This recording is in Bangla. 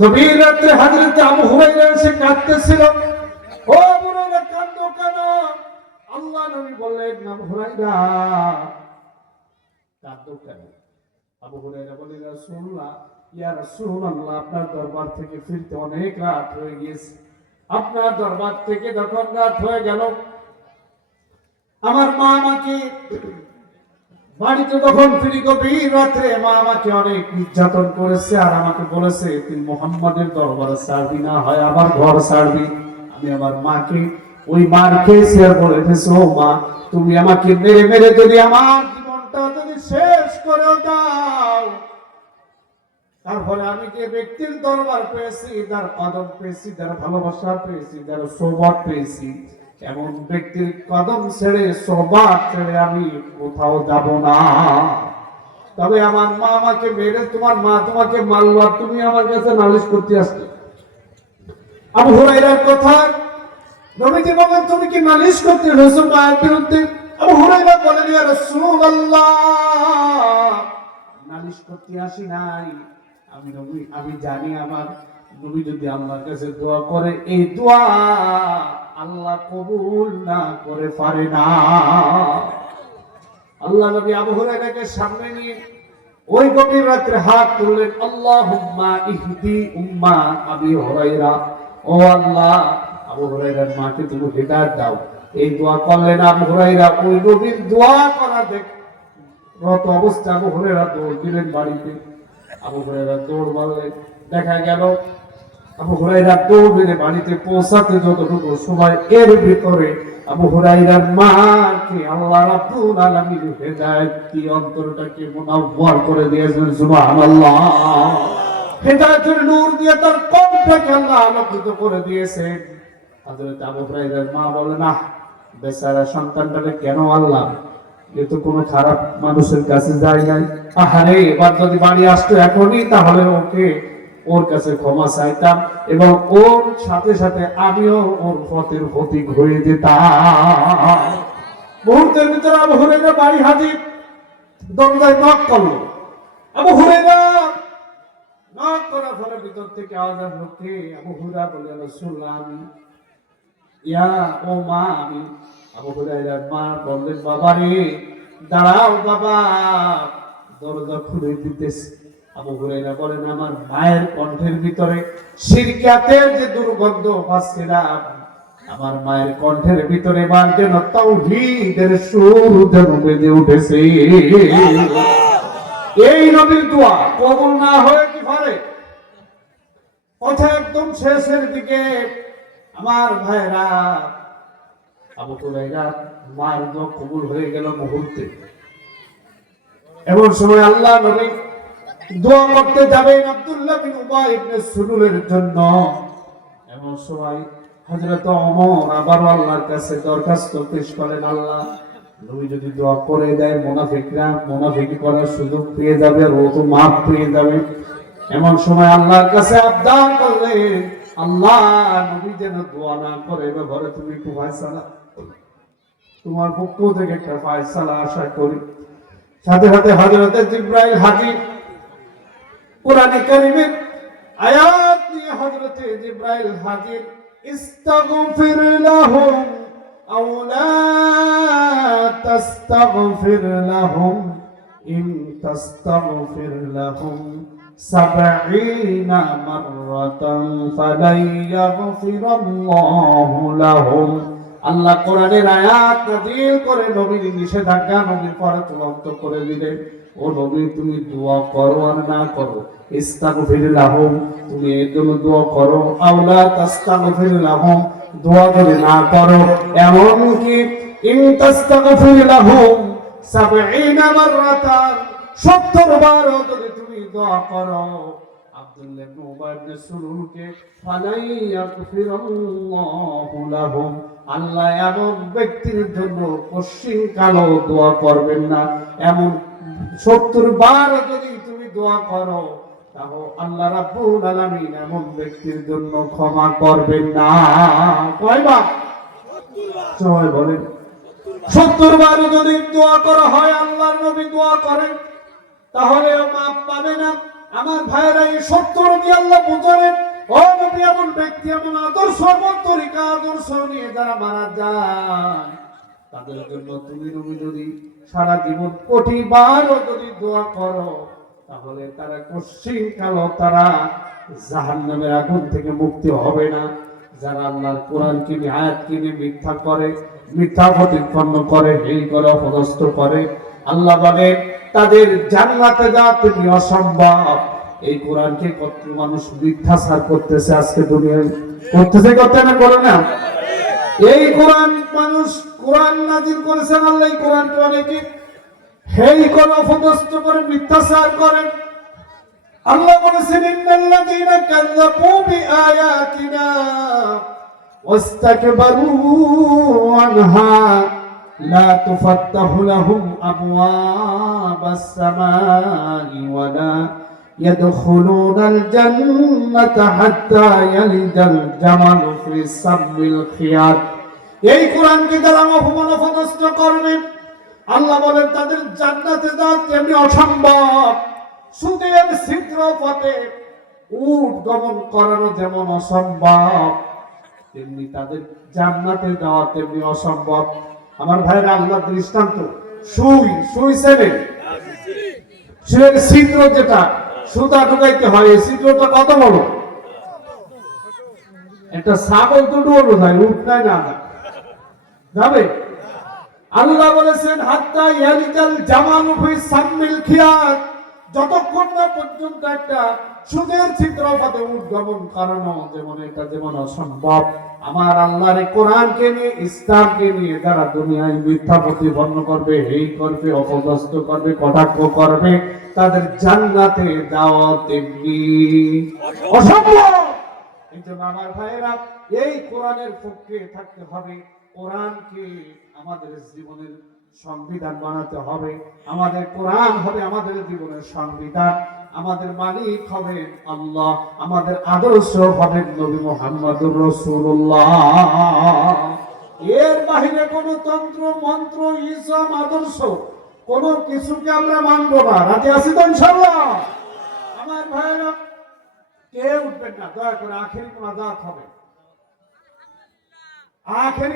গভীর রাতে হযরত আবু হুরায়রা এসে কাঁদতেছিল। ও বুড়োরা কাঁদো কেন? আল্লাহ নবী বললেন, আবু হুরায়রা কাঁদো কেন? আবু হুরায়রা বললেন, রাসূলুল্লাহ, ইয়া রাসূলুল্লাহ, আপনার দরবার থেকে ফিরতে অনেক রাত হয়ে গিয়েছে। আপনার দরবার থেকে যখন রাত হয়ে গেল, আমার মা আমাকে বাড়িতে তখন ফিরি গভীর রাত্রে মা আমাকে অনেক নির্যাতন করেছে আর আমাকে বলেছে, তুই মুহাম্মাদের দরবারে ছাড়বি না, হয় আমার ঘর ছাড়বি। আমি আমার মাকে ওই মার খেয়েছি আর বলে দিয়েছি, ও মা, তুমি আমাকে মেরে মেরে যদি আমার জীবনটা যদি শেষ করে দাও, তারপরে আমি যে ব্যক্তির দরবার পেয়েছি, যার কদম পেয়েছি, যার ভালোবাসা পেয়েছি, যার সোহবত পেয়েছি, এমন ব্যক্তির কদম ছেড়ে সোহবত ছেড়ে আমি কোথাও যাব না। তবে আমার মা আমাকে মেরে, তোমার মা তোমাকে মারলো আর তুমি আমার কাছে নালিশ করতে আসলে। আবু হুরায়রার কথা নবীজি বলেন, তুমি কি নালিশ করতে এসেছো মায়ের বিরুদ্ধে? আবু হুরায়রা বলেন, ইয়া রাসূলুল্লাহ, নালিশ করতে আসি নাই। আমি জানি আমার নবী যদি আল্লাহর কাছে দোয়া করে, এই দোয়া আল্লাহ কবুল না করে পারে না। আল্লাহ নবী আবু হুরায়রাকে সামনে নিয়ে ওই গভীর রাত্রে হাত তুললেন, আল্লাহুম্মা ইহদি উম্মা আবি হুরায়রা, ও আল্লাহ, আবু হুরায়রার মাকে তুমি হিদায়াত দাও। এই দোয়া করলেন আবু হুরায়রা। ওই নবীর দোয়া করা দেখ রত অবস্থা আবু হুরায়রা দৌড় দিলেন বাড়িতে। আবু হুরায়রা দৌড় মারলেন। দেখা গেল আবু হুরায়রা দৌড় মেরে বাড়িতে পৌঁছাতে যতটুকু সময়, এর ভিতরে আবু হুরায়রার মাকে আল্লাহ রাব্বুল আলামিন হেদায়েত কি অন্তরটাকে মুনাওয়ার করে দিয়েছেন। সুবহানাল্লাহ। হেদায়েতের নূর দিয়ে তার কণ্ঠকে আল্লাহ আলোকিত করে দিয়েছেন। হযরত আবু হুরায়রার মা বলে, না, বেচারা সন্তানটাকে কেন আল্লাহ, এ তো কোনো খারাপ মানুষের কাছে যায় নাই। আহারে, এবার যদি বাড়ি আসতো এখনই, তাহলে ওর কাছে ক্ষমা চাইতাম এবং ওর সাথে সাথে আমিও ওর পথের প্রতীক হয়ে যেতাম। মুহূর্তের ভিতরে আবু হুরায়রা বাড়ি হাজির। দরজায় নক করলো। আবু হুরায়রা নক করার ফলে ভিতর থেকে আওয়াজ আসলো, কে? আবু হুরায়রা বলে, রাসূলুল্লাহ, আমি। ইয়া, ও মা, আমি। আবু হুরায়রার মা বললেন, বাবা রে, দাঁড়াও বাবা, দরজা খুলে দিতেছি। আবু হুরায়রা বলেন, আমার মায়ের কণ্ঠের ভিতরে শিরকিয়াতের যে দুর্গন্ধ পাচ্ছিলাম, আমার মায়ের কণ্ঠের ভিতরে এবার যেন তাওহীদের সুর যেন বেজে উঠেছে। এই নবীর দোয়া কবুল না হয়ে কি পারে? কথা একদম শেষের দিকে আমার ভাইরা, আবু হুরায়রা মায়ের দোয়া কবুল হয়ে গেল মুহূর্তে। এমন সময় আল্লাহ নবী দোয়া করতে যাবেন আব্দুল্লাহ বিন উবাই ইবনে সুলুলের জন্য। এমন সময় হযরত ওমর আবার আল্লাহর কাছে দরখাস্ত পেশ করেন, আল্লাহ, নবী যদি দোয়া করে দেয়, মুনাফিকরা মুনাফিকি করার সুযোগ পেয়ে যাবে আর ও তো মাফ পেয়ে যাবে। এমন সময় আল্লাহর কাছে আবদার করলেন, আল্লাহ, নবী যেন দোয়া না করে, ব্যাপারে তুমি একটু ফয়সালা, তোমার পক্ষ থেকে একটা ফয়সালা আশা করি। সাথে সাথে হযরত জিবরাইল হাজির। কোরআনে কারীমের আয়াত নিয়ে হযরত জিবরাইল হাজির। ইস্তাগফির লাহুম আও লা তাস্তাগফির লাহুম ইন তাস্তাগফির লাহুম ৭০ মাররাতান ফালাই ইয়াগফিরাল্লাহু লাহুম। আল্লাহ কোরআনের আয়াত নাযিল করে নবীর নিষেধাজ্ঞা নবীর পরে চূড়ান্ত করে দিলেন। ও নবী, তুমি দোয়া করো আর না করো, ইস্তাগফির লাহুম, তুমি এর জন্য দোয়া করো, আও লা তাস্তাগফির লাহুম, দোয়া যদি না করো, এমন কি ইন তাস্তাগফির লাহুম ৭০ মাররাতান, ৭০ বার যদি তুমি দোয়া করো, আব্দুল্লাহ ইবনে উবাই ইবনে সুলুলকে ফালাই ইয়াগফিরাল্লাহু লাহুম, আল্লাহ এমন ব্যক্তির জন্য পশ্চিম কালো দোয়া করবেন না। এমন ৭০ বার যদি তুমি দোয়া করো, তাহলে আল্লাহ রাব্বুল আলামিন এমন ব্যক্তির জন্য ক্ষমা করবেন না। কয়বার? সবাই বলেন। ৭০ বার যদি দোয়া করা হয়, আল্লাহর নবী দোয়া করেন, তাহলে মাফ পাবে না। আমার ভাইরা এই সত্য নবী আল্লাহ বুঝলেন ও নবী এমন ব্যক্তি এমন আদর্শ এমন তরিকা আদর্শ নিয়ে যারা মারা যায় তাদের জন্য তুমি নবী যদি সারা জীবন কোটি বারও যদি দোয়া করো তাহলে তারা কঠিন কালো তারা জাহান্নামের আগুন থেকে মুক্তি হবে না। যারা আল্লাহর কোরআন কিনে আয়াত কিনে মিথ্যা করে মিথ্যা প্রতিপন্ন করে এই করে অপদস্থ করে আল্লাহ বলে তাদের জান্নাতে যাওয়া তুমি অসম্ভব। এই কোরআনকে কত মানুষ মিথ্যাচার করতেছে আজকে দুনিয়ায় করতেছে করতে না করে না। এই কোরআন মানুষ কোরআন নাযিল করেছেন আল্লাহ এই কোরআনকে অনেকে হেই করে অপদস্থ করে মিথ্যাচার করেন। আল্লাহ বলেছেন ইন্নাল্লাযীনা কাযযাবু বিআয়াতিনা ওয়াস্তাকবারু আনহা লা তুফাত্তাহু লাহুম আবওয়াবাস সামাই ওয়া লা ইয়াদখুলুনাল জান্নাতা হাত্তা ইয়ালিজাল জামালু ফি সামিল খিয়াত। এই কোরআনকে যারা অপমান অপদস্থ করবেন আল্লাহ বলেন তাদের জান্নাতে যাওয়া তেমনি অসম্ভব। সুদের ছিদ্র পথে উট গমন করানো যেমন অসম্ভব তেমনি তাদের জান্নাতে যাওয়া তেমনি অসম্ভব। আমার ভাইরা আল্লাহ দৃষ্টান্ত সুই ছেলে সুয়ের ছিদ্র যেটা সুতা ঢুকাইতে হয় এই ছিদ্রটা কত বড় একটা ছাগল তো ডুবো যায় উঠ নাই না যাবে। আল্লাহ বলেছেন হাত্তা ইয়ালিজাল জামালু ফি সামিল খিয়াত যতক্ষণ না পর্যন্ত একটা সুদের ছিদ্র পথে উদ্গমন করানো যেমন এটা যেমন অসম্ভব আমার আল্লাহর কোরআনকে নিয়ে ইসলামকে নিয়ে যারা দুনিয়ায় মিথ্যা প্রতিপন্ন করবে এই করবে অপদস্থ করবে কটাক্ষ করবে তাদের জান্নাতে যাওয়া তেমনি অসম্ভব। এই জন্য আমার ভাইয়েরা এই কোরআনের পক্ষে থাকতে হবে। কোরআনকে আমাদের জীবনের সংবিধান বানাতে হবে। আমাদের কোরআন হবে আমাদের জীবনের সংবিধান। আমাদের মালিক হবেন আল্লাহ। আমাদের আদর্শ হবেন নবী মুহাম্মদুর রাসূলুল্লাহ। এর বাহিরে কোন তন্ত্র মন্ত্র ইসলাম আদর্শ কোন কিছুকে আমরা মানব না। রাজি আছি তো ইনশাআল্লাহ? আমার ভাইরা কেউ উঠবেন না, দয়া করে আখেরি মুনাজাত হবে। আখেরি